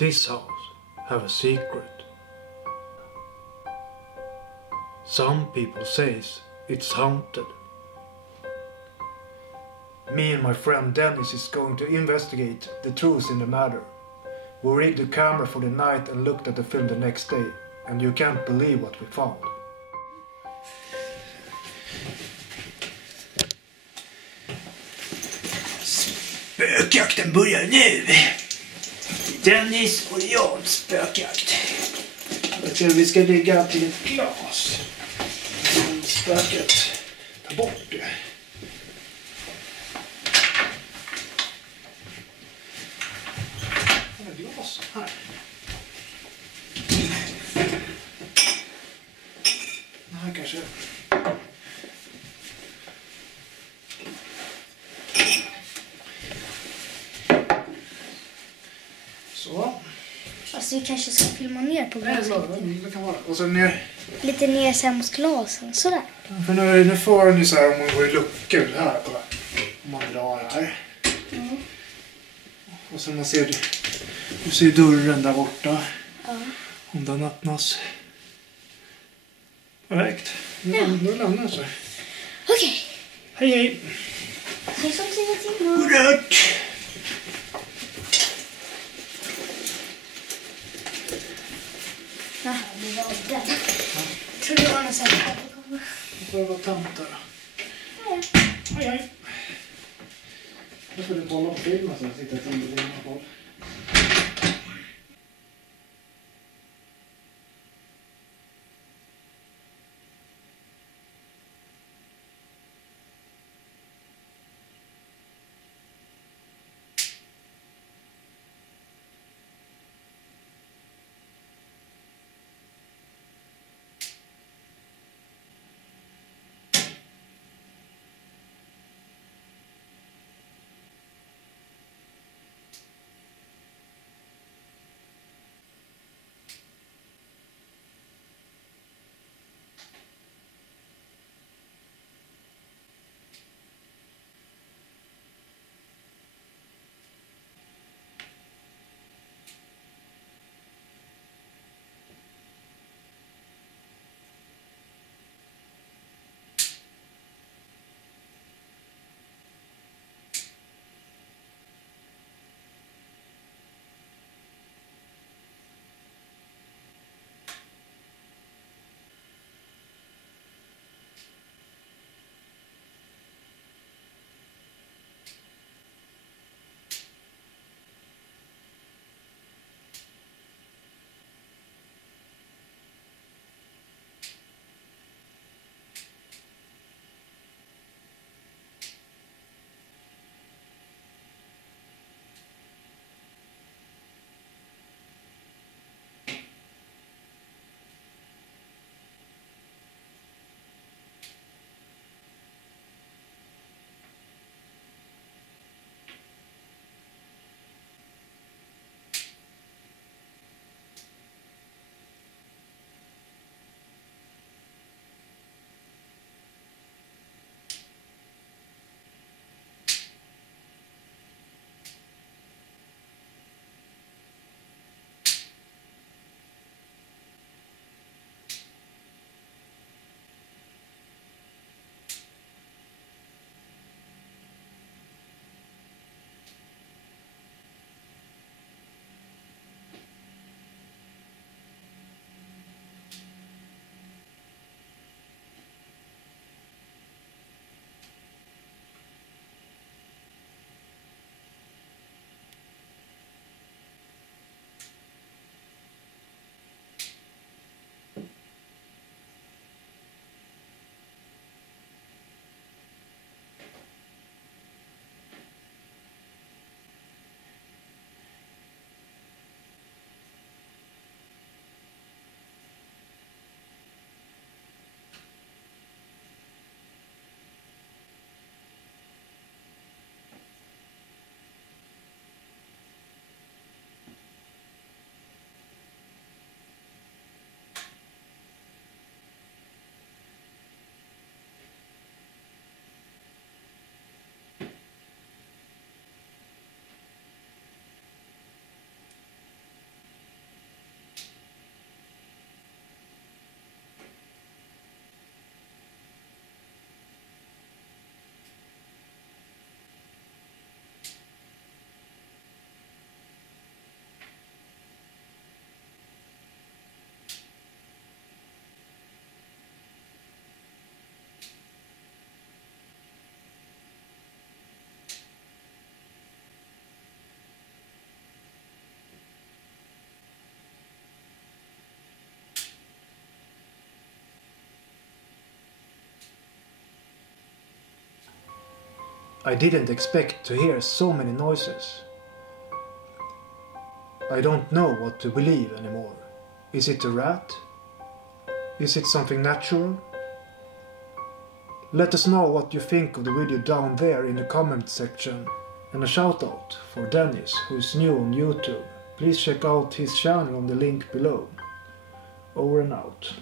This house have a secret. Some people says it's haunted. Me and my friend Dennis is going to investigate the truth in the matter. We rigged the camera for the night and looked at the film the next day, and you can't believe what we found. Spökjakten börjar nu. Dennis och jag spökjakt. Jag tror vi ska ligga till ett glas. Spöket. Ta bort det. Glas här. Det här kanske. Så. Alltså vi kanske ska filma ner på glaset. Det kan vara. Och så ner. Lite ner så här mot glasen, sådär. För nu får den ju så här om man går i luckor här. Kolla. Om man drar här. Mm. Och så man ser, du ser dörren där borta. Ja. Om den öppnas. Perfekt. Nu lämnar jag så. Okej. Hej hej. Ses om 10 timmar. Godnatt. Ja, det var den. Jag tror det var någon sån här. Det får vara tant där. Hej hej. Nu får du kolla på filmen så jag sitter och tänker på. I didn't expect to hear so many noises. I don't know what to believe anymore. Is it a rat? Is it something natural? Let us know what you think of the video down there in the comment section. And a shout out for Dennis, who is new on YouTube. Please check out his channel on the link below. Over and out.